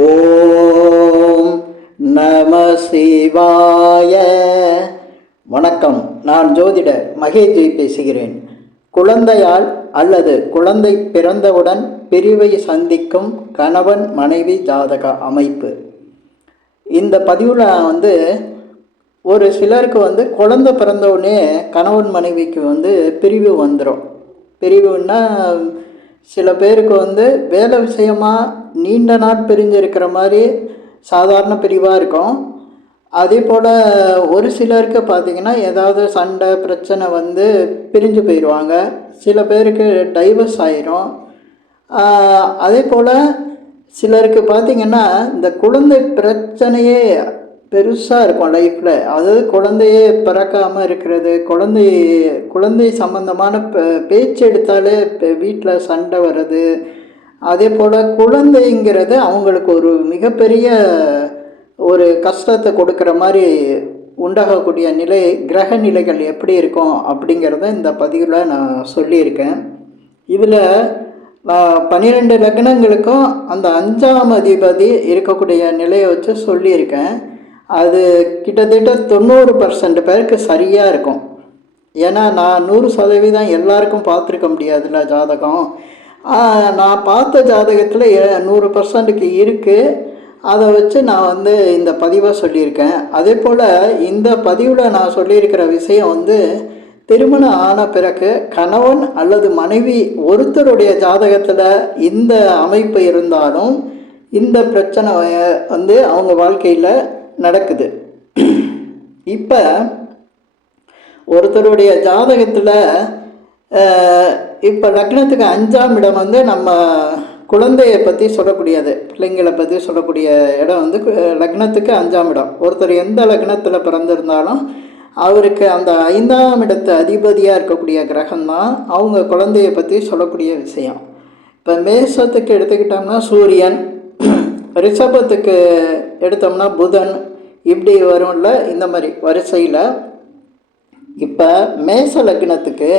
ஓம் நம சிவாய. வணக்கம். நான் ஜோதிடர் மகேஷ் பேசுகிறேன். குழந்தையால் அல்லது குழந்தை பிறந்தவுடன் பிரிவை சந்திக்கும் கணவன் மனைவி ஜாதக அமைப்பு. இந்த பதிவில் ஒரு சிலருக்கு குழந்தை பிறந்தவுடனே கணவன் மனைவிக்கு பிரிவு வந்துடும். பிரிவுன்னா சில பேருக்கு வேலை விஷயமாக நீண்ட நாள் பிரிஞ்சிருக்கிற மாதிரி சாதாரண பிரிவாக இருக்கும். அதே போல் ஒரு சிலருக்கு பார்த்திங்கன்னா ஏதாவது சண்டை பிரச்சனை பிரிஞ்சு போயிடுவாங்க. சில பேருக்கு டைவர்ஸ் ஆயிரும். அதே போல் சிலருக்கு பார்த்திங்கன்னா இந்த குழந்தை பிரச்சனையே பெருசாக இருக்கும் லைஃப்பில். அதாவது குழந்தையே பிறக்காமல் இருக்கிறது, குழந்தை சம்பந்தமான பேச்சு எடுத்தாலே வீட்டில் சண்டை வர்றது. அதே போல் குழந்தைங்கிறது அவங்களுக்கு ஒரு மிகப்பெரிய ஒரு கஷ்டத்தை கொடுக்குற மாதிரி உண்டாகக்கூடிய நிலை, கிரக நிலைகள் எப்படி இருக்கும் அப்படிங்கிறத இந்த பதிவில் நான் சொல்லியிருக்கேன். இதில் நான் 12 லக்னங்களுக்கும் அந்த 5ஆம் அதிபதி இருக்கக்கூடிய நிலையை வச்சு சொல்லியிருக்கேன். அது கிட்டத்தட்ட 90% பேருக்கு சரியாக இருக்கும். ஏன்னா நான் 100% எல்லாருக்கும் பார்த்துருக்க முடியாதுல்ல ஜாதகம். நான் பார்த்த ஜாதகத்தில் 100%க்கு இருக்குது. அதை வச்சு நான் இந்த பதிவாக சொல்லியிருக்கேன். அதே போல் இந்த பதிவில் நான் சொல்லியிருக்கிற விஷயம் திருமணம் ஆன பிறகு கணவன் அல்லது மனைவி ஒருத்தருடைய ஜாதகத்தில் இந்த அமைப்பு இருந்தாலும் இந்த பிரச்சனை அவங்க வாழ்க்கையில் நடக்குது. இப்போ ஒருத்தருடைய ஜாதகத்தில் இப்போ லக்னத்துக்கு 5ஆம் இடம் நம்ம குழந்தையை பற்றி சொல்லக்கூடியது, பிள்ளைங்களை பற்றி சொல்லக்கூடிய இடம் லக்னத்துக்கு 5ஆம் இடம். ஒருத்தர் எந்த லக்னத்தில் பிறந்திருந்தாலும் அவருக்கு அந்த 5ஆம் இடத்து அதிபதியாக இருக்கக்கூடிய கிரகம்தான் அவங்க குழந்தையை பற்றி சொல்லக்கூடிய விஷயம். இப்போ மேஷத்துக்கு எடுத்துக்கிட்டோம்னா சூரியன், ரிஷபத்துக்கு எடுத்தோம்னா புதன், இப்படி வரும்ல இந்த மாதிரி வரிசையில். இப்போ மேஷ லக்னத்துக்கு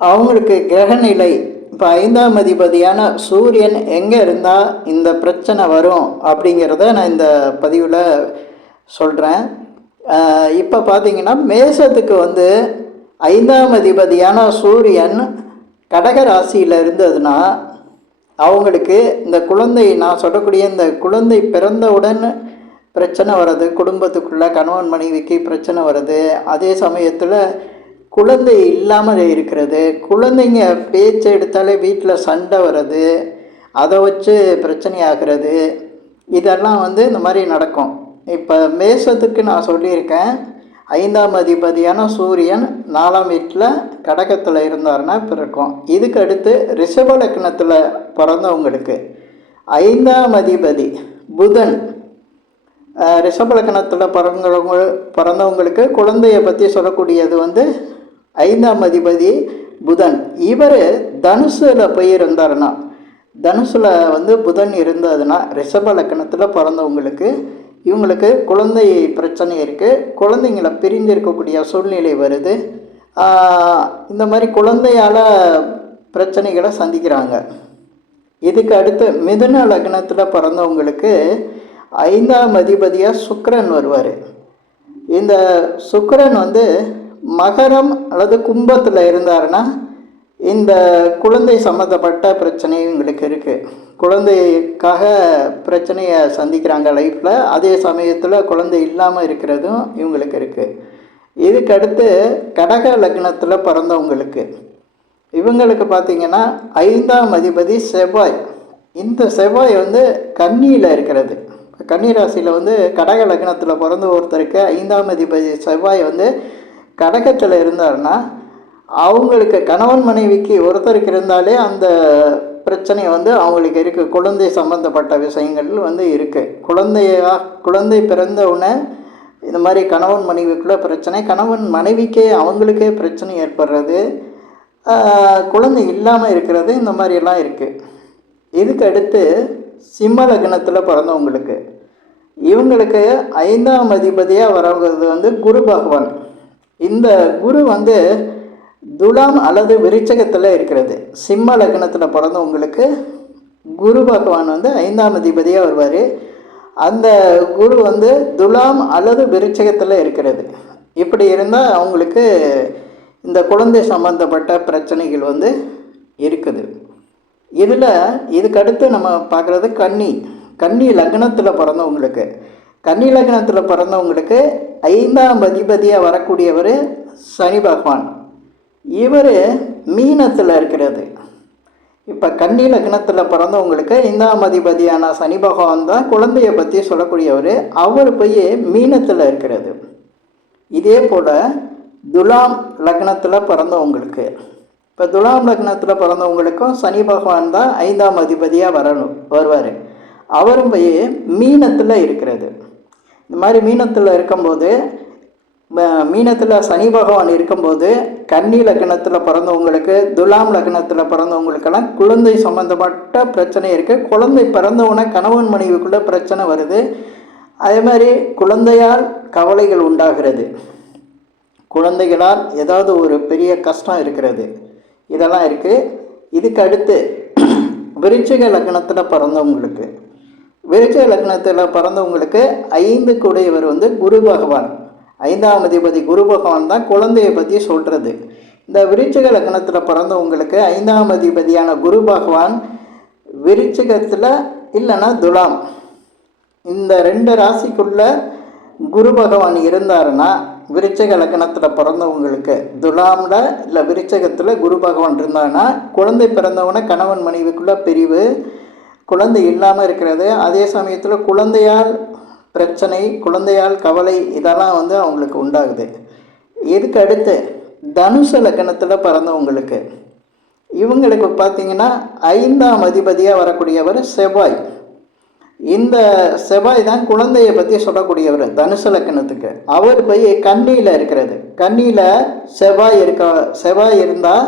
அவங்களுக்கு கிரகநிலை இப்போ 5ஆம் அதிபதியான சூரியன் எங்கே இருந்தால் இந்த பிரச்சனை வரும் அப்படிங்கிறத நான் இந்த பதிவில் சொல்கிறேன். இப்போ பார்த்திங்கன்னா மேஷத்துக்கு 5ஆம் அதிபதியான சூரியன் கடக ராசியில் இருந்ததுன்னா அவங்களுக்கு இந்த குழந்தை, நான் சொல்லக்கூடிய இந்த குழந்தை பிறந்தவுடன் பிரச்சனை வர்றது, குடும்பத்துக்குள்ளே கணவன் மனைவிக்கு பிரச்சனை வருது. அதே சமயத்தில் குழந்தை இல்லாமல் இருக்கிறது, குழந்தைங்க பேச்சை எடுத்தாலே வீட்டில் சண்டை வர்றது, அதை வச்சு பிரச்சனை ஆகிறது, இதெல்லாம் இந்த மாதிரி நடக்கும். இப்போ மேஷத்துக்கு நான் சொல்லியிருக்கேன் 5ஆம் அதிபதியான சூரியன் 4ஆம் வீட்டில் கடகத்தில் இருந்தாருன்னா பிறக்கும். இதுக்கு அடுத்து ரிஷப லக்னத்தில் பிறந்தவங்களுக்கு 5ஆம் அதிபதி புதன், ரிஷப லக்னத்தில் பிறந்தவங்களுக்கு குழந்தையை பற்றி சொல்லக்கூடியது 5ஆம் அதிபதி புதன். இவர் தனுசில் போய் இருந்தாருன்னா, தனுசில் புதன் இருந்ததுன்னா ரிஷப லக்னத்தில் பிறந்தவங்களுக்கு இவங்களுக்கு குழந்தை பிரச்சனை இருக்குது, குழந்தைங்களை பிரிஞ்சு இருக்கக்கூடிய சூழ்நிலை வருது. இந்த மாதிரி குழந்தையால் பிரச்சனைகளை சந்திக்கிறாங்க. இதுக்கு அடுத்து மிதுன லக்னத்தில் பிறந்தவங்களுக்கு 5ஆம் அதிபதியாக சுக்கிரன் வருவார். இந்த சுக்கிரன் மகரம் அல்லது கும்பத்தில் இருந்தாருன்னா இந்த குழந்தை சம்மந்தப்பட்ட பிரச்சனை இவங்களுக்கு இருக்குது. குழந்தைக்காக பிரச்சனையை சந்திக்கிறாங்க லைஃப்பில். அதே சமயத்தில் குழந்தை இல்லாமல் இருக்கிறதும் இவங்களுக்கு இருக்குது. இதுக்கு அடுத்து கடக லக்னத்தில் பிறந்தவங்களுக்கு இவங்களுக்கு பார்த்திங்கன்னா 5ஆம் அதிபதி செவ்வாய். இந்த செவ்வாய் கன்னியில் இருக்கிறது. கன்னி ராசியில் கடக லக்னத்தில் பிறந்த ஒருத்தருக்கு 5ஆம் அதிபதி செவ்வாய் கடகத்தில் இருந்தாருன்னா அவங்களுக்கு கணவன் மனைவிக்கு ஒருத்தருக்கு இருந்தாலே அந்த பிரச்சனை அவங்களுக்கு இருக்குது. குழந்தை சம்மந்தப்பட்ட விஷயங்கள் இருக்குது. குழந்தை பிறந்தவுடனே இந்த மாதிரி கணவன் மனைவிக்குள்ளே பிரச்சனை, கணவன் மனைவிக்கே அவங்களுக்கே பிரச்சனை ஏற்படுறது, குழந்தை இல்லாமல் இருக்கிறது, இந்த மாதிரியெல்லாம் இருக்குது. இதுக்கு அடுத்து சிம்ம லக்னத்தில் பிறந்தவங்களுக்கு இவங்களுக்கு 5ஆம் அதிபதியாக வரவங்கிறது குரு பகவான். இந்த குரு துலாம் அல்லது விருச்சகத்தில் இருக்கிறது. சிம்ம லக்னத்தில் பிறந்தவங்களுக்கு குரு பகவான் வந்து 5ஆம் அதிபதியாக வருவார். அந்த குரு வந்து துலாம் அல்லது விருச்சகத்தில் இருக்கிறது. இப்படி இருந்தால் அவங்களுக்கு இந்த குழந்தை சம்பந்தப்பட்ட பிரச்சனைகள் வந்து இருக்குது. இதில் இதுக்கடுத்து நம்ம பார்க்குறது கன்னி லக்னத்தில் பிறந்தவங்களுக்கு. கன்னி லக்னத்தில் பிறந்தவங்களுக்கு 5ஆம் அதிபதியாக வரக்கூடியவர் சனி பகவான். இவர் மீனத்தில் இருக்கிறது. இப்போ கன்னி லக்னத்தில் பிறந்தவங்களுக்கு 5ஆம் அதிபதியான சனி பகவான் தான் குழந்தைய பற்றி சொல்லக்கூடியவர். அவர் போய் மீனத்தில் இருக்கிறது. இதே போல் துலாம் லக்னத்தில் பிறந்தவங்களுக்கு, இப்போ துலாம் லக்னத்தில் பிறந்தவங்களுக்கும் சனி பகவான் தான் 5ஆம் அதிபதியாக வருவார். அவரும் போய் மீனத்தில் இருக்கிறது. இந்த மாதிரி மீனத்தில் இருக்கும்போது, மீனத்தில் சனி பகவான் இருக்கும்போது கன்னி லக்னத்தில் பிறந்தவங்களுக்கு, துலாம் லக்னத்தில் பிறந்தவங்களுக்கெல்லாம் குழந்தை சம்மந்தப்பட்ட பிரச்சனை இருக்குது. குழந்தை பிறந்தவுடனே கணவன் மனைவிக்குள்ளே பிரச்சனை வருது. அதே மாதிரி குழந்தையால் கவலைகள் உண்டாகிறது, குழந்தைகளால் ஏதாவது ஒரு பெரிய கஷ்டம் இருக்கிறது, இதெல்லாம் இருக்குது. இதுக்கு அடுத்து விருச்சிக லக்னத்தில் பிறந்தவங்களுக்கு, விருச்சிக லக்னத்தில் பிறந்தவங்களுக்கு 5 கூடையவர் வந்து குரு பகவான். 5ஆம் அதிபதி குரு பகவான் தான் குழந்தையை பற்றி சொல்கிறது. இந்த விருச்சிக லக்னத்தில் பிறந்தவங்களுக்கு 5ஆம் அதிபதியான குரு பகவான் விருச்சிகத்தில் இல்லைன்னா துலாம், இந்த 2 ராசிக்குள்ள குரு பகவான் இருந்தாருன்னா, விருச்சிக லக்னத்தில் பிறந்தவங்களுக்கு துலாமில் இல்லை விருச்சகத்தில் குரு பகவான் இருந்தாங்கன்னா குழந்தை பிறந்தவன கணவன் மனைவிக்குள்ள பிரிவு, குழந்தை இல்லாமல் இருக்கிறது. அதே சமயத்தில் குழந்தையால் பிரச்சனை, குழந்தையால் கவலை, இதெல்லாம் வந்து அவங்களுக்கு உண்டாகுது. இதுக்கு அடுத்து தனுசு லக்னத்தில் பிறந்தவங்களுக்கு, இவங்களுக்கு பார்த்திங்கன்னா 5ஆம் அதிபதியாக வரக்கூடியவர் செவ்வாய். இந்த செவ்வாய் தான் குழந்தையை பற்றி சொல்லக்கூடியவர் தனுசு லக்னத்துக்கு. அவர் போய் கன்னியில் இருக்கிறது. கன்னியில் செவ்வாய் இருந்தால்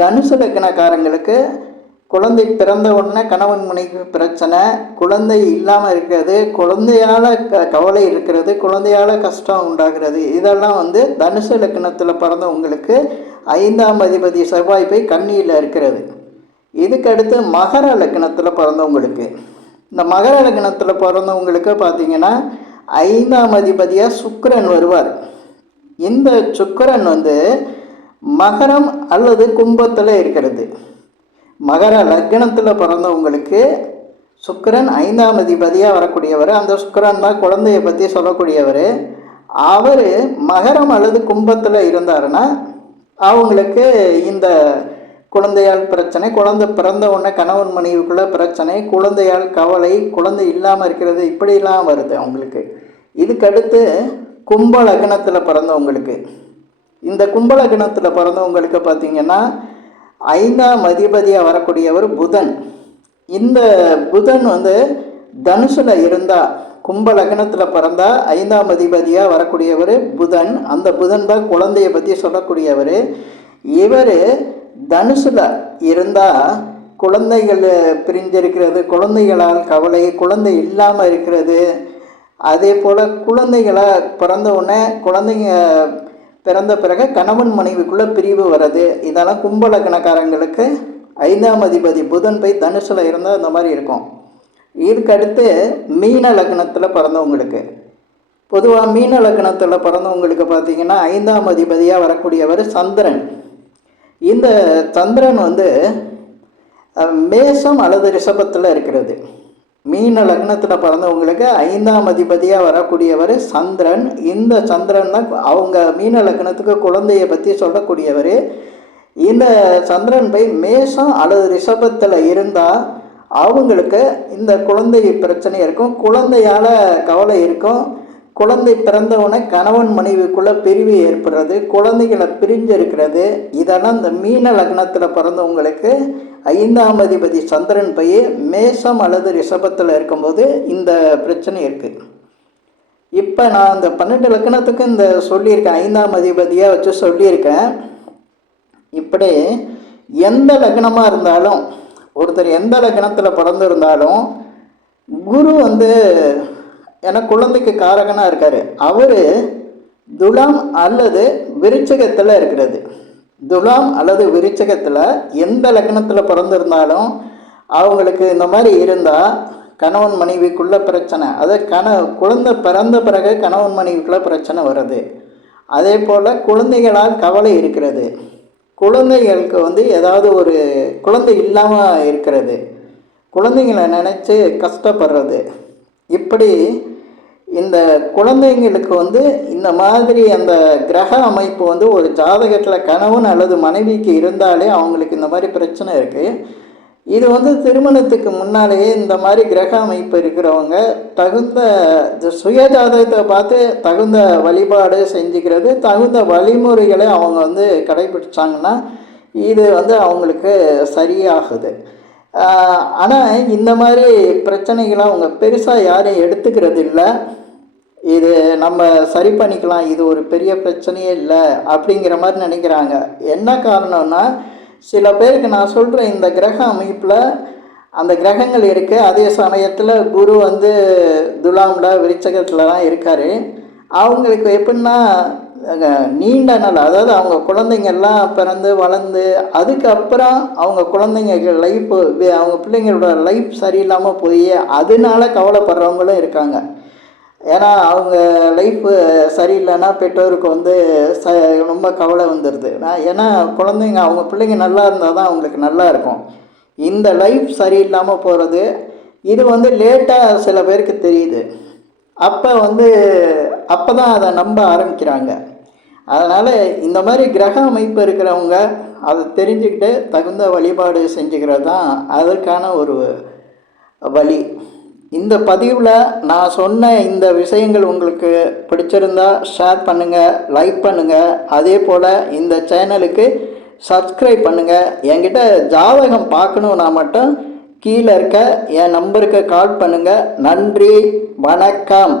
தனுசு லக்னக்காரங்களுக்கு குழந்தை பிறந்த உடனே கணவன் மனைவி பிரச்சனை, குழந்தை இல்லாமல் இருக்கிறது, குழந்தையால் கவலை இருக்கிறது, குழந்தையால் கஷ்டம் உண்டாகிறது. இதெல்லாம் வந்து தனுசு லக்னத்தில் பிறந்தவங்களுக்கு 5ஆம் அதிபதி செவ்வாய் போய் கன்னியில் இருக்கிறது. இதுக்கடுத்து மகர லக்னத்தில் பிறந்தவங்களுக்கு, இந்த மகர லக்னத்தில் பிறந்தவங்களுக்கு பார்த்திங்கன்னா 5ஆம் அதிபதியாக சுக்கிரன் வருவார். இந்த சுக்கிரன் வந்து மகரம் அல்லது கும்பத்தில் இருக்கிறது. மகர லக்னத்தில் பிறந்தவங்களுக்கு சுக்கிரன் 5ஆம் அதிபதியாக வரக்கூடியவர். அந்த சுக்கிரன் தான் குழந்தையை பற்றி சொல்லக்கூடியவர். அவர் மகரம் அல்லது கும்பத்தில் இருந்தாருன்னா அவங்களுக்கு இந்த குழந்தையால் பிரச்சனை, குழந்தை பிறந்த உடனே கணவன் மனைவிக்குள்ள பிரச்சனை, குழந்தையால் கவலை, குழந்தை இல்லாமல் இருக்கிறது, இப்படிலாம் வருது அவங்களுக்கு. இதுக்கடுத்து கும்ப லக்னத்தில் பிறந்தவங்களுக்கு, இந்த கும்ப லக்னத்தில் பிறந்தவங்களுக்கு பார்த்திங்கன்னா 5ஆம் அதிபதியாக வரக்கூடியவர் புதன். இந்த புதன் வந்து தனுசில் இருந்தால், கும்ப லக்னத்தில் பிறந்தால் 5ஆம் அதிபதியாக வரக்கூடியவர் புதன். அந்த புதன் தான் குழந்தையை பற்றி சொல்லக்கூடியவர். இவர் தனுசில் இருந்தால் குழந்தைகள் பிரிஞ்சிருக்கிறது, குழந்தைகளால் கவலை, குழந்தை இல்லாமல் இருக்கிறது. அதே போல் குழந்தைகளை பிறந்த உடனே குழந்தைங்க பிறந்த பிறகு கணவன் மனைவிக்குள்ளே பிரிவு வர்றது, இதெல்லாம் கும்ப லக்னக்காரங்களுக்கு 5ஆம் அதிபதி புதன் போய் தனுசில் இருந்தால் இந்த மாதிரி இருக்கும். இதுக்கடுத்து மீன லக்னத்தில் பிறந்தவங்களுக்கு, பொதுவாக மீன லக்னத்தில் பிறந்தவங்களுக்கு பார்த்திங்கன்னா 5ஆம் அதிபதியாக வரக்கூடியவர் சந்திரன். இந்த சந்திரன் வந்து மேஷம் அல்லது ரிஷபத்தில் இருக்கிறது. மீன லக்னத்தில் பிறந்தவங்களுக்கு 5ஆம் அதிபதியாக வரக்கூடியவர் சந்திரன். இந்த சந்திரன் தான் அவங்க மீன லக்னத்துக்கு குழந்தையை பற்றி சொல்லக்கூடியவர். இந்த சந்திரன் போய் மேஷம் அல்லது ரிஷபத்தில் இருந்தால் அவங்களுக்கு இந்த குழந்தை பிரச்சனை இருக்கும், குழந்தையால் கவலை இருக்கும், குழந்தை பிறந்தவுடனே கணவன் மனைவிக்குள்ளே பிரிவு ஏற்படுறது, குழந்தைகளை பிரிஞ்சு இருக்கிறது. இதெல்லாம் இந்த மீன லக்னத்தில் பிறந்தவங்களுக்கு 5ஆம் அதிபதி சந்திரன் போய் மேஷம் அல்லது ரிஷபத்தில் இருக்கும்போது இந்த பிரச்சனை இருக்குது. இப்போ நான் இந்த 12 லக்னத்துக்கு இந்த சொல்லியிருக்கேன், 5ஆம் அதிபதியாக வச்சு சொல்லியிருக்கேன். இப்படி எந்த லக்னமாக இருந்தாலும், ஒருத்தர் எந்த லக்னத்தில் பிறந்திருந்தாலும் குரு வந்து ஏன்னா குழந்தைக்கு காரகனாக இருக்கார். அவர் துலாம் அல்லது விருச்சகத்தில் இருக்கிறது. துலாம் அல்லது விருச்சகத்தில் எந்த லக்னத்தில் பிறந்திருந்தாலும் அவங்களுக்கு இந்த மாதிரி இருந்தால் கணவன் மனைவிக்குள்ள பிரச்சனை, அதாவது குழந்தை பிறந்த பிறகு கணவன் மனைவிக்குள்ள பிரச்சனை வருது. அதே போல் குழந்தைகளால் கவலை இருக்கிறது, குழந்தைகளுக்கு வந்து ஏதாவது ஒரு குழந்தை இல்லாமல் இருக்கிறது, குழந்தைங்களை நினச்சி கஷ்டப்படுறது. இப்படி இந்த குழந்தைங்களுக்கு வந்து இந்த மாதிரி அந்த கிரக அமைப்பு வந்து ஒரு ஜாதகத்தில் கணவன் அல்லது மனைவிக்கு இருந்தாலே அவங்களுக்கு இந்த மாதிரி பிரச்சனை இருக்குது. இது வந்து திருமணத்துக்கு முன்னாலேயே இந்த மாதிரி கிரக அமைப்பு இருக்கிறவங்க தகுந்த சுய ஜாதகத்தை பார்த்து தகுந்த வழிபாடு செஞ்சுக்கிறது, தகுந்த வழிமுறைகளை அவங்க வந்து கடைபிடிச்சாங்கன்னா இது வந்து அவங்களுக்கு சரியாகுது. ஆனால் இந்த மாதிரி பிரச்சனைகளை அவங்க பெருசாக யாரும் எடுத்துக்கிறது இல்லை. இது நம்ம சரி பண்ணிக்கலாம், இது ஒரு பெரிய பிரச்சனையே இல்லை அப்படிங்கிற மாதிரி நினைக்கிறாங்க. என்ன காரணம்னா, சில பேருக்கு நான் சொல்கிற இந்த கிரக அமைப்பில் அந்த கிரகங்கள் இருக்குது, அதே சமயத்தில் குரு வந்து துலாமில் விருச்சகத்துலலாம் இருக்கார். அவங்களுக்கு எப்படின்னா நீண்ட நாள், அதாவது அவங்க குழந்தைங்கள்லாம் பிறந்து வளர்ந்து அதுக்கப்புறம் அவங்க குழந்தைங்க லைஃப், அவங்க பிள்ளைங்களோட லைஃப் சரியில்லாமல் போய் அதனால கவலைப்படுறவங்களும் இருக்காங்க. ஏன்னா அவங்க லைஃப்பு சரியில்லைன்னா பெற்றோருக்கு வந்து ரொம்ப கவலை வந்துடுது. ஏன்னா குழந்தைங்க அவங்க பிள்ளைங்க நல்லா இருந்தால் தான் அவங்களுக்கு நல்லா இருக்கும். இந்த லைஃப் சரியில்லாமல் போகிறது இது வந்து லேட்டாக சில பேருக்கு தெரியுது. அப்போ தான் அதை நம்ப ஆரம்பிக்கிறாங்க. அதனால் இந்த மாதிரி கிரக அமைப்பு இருக்கிறவங்க அதை தெரிஞ்சுக்கிட்டு தகுந்த வழிபாடு செஞ்சுக்கிறது தான் அதற்கான ஒரு வழி. இந்த பதிவில் நான் சொன்ன இந்த விஷயங்கள் உங்களுக்கு பிடிச்சிருந்தா ஷேர் பண்ணுங்கள், லைக் பண்ணுங்கள். அதே போல் இந்த சேனலுக்கு சப்ஸ்கிரைப் பண்ணுங்கள். என்கிட்ட ஜாதகம் பார்க்கணுன்னா மட்டும் கீழே இருக்க என் நம்பருக்கு கால் பண்ணுங்கள். நன்றி, வணக்கம்.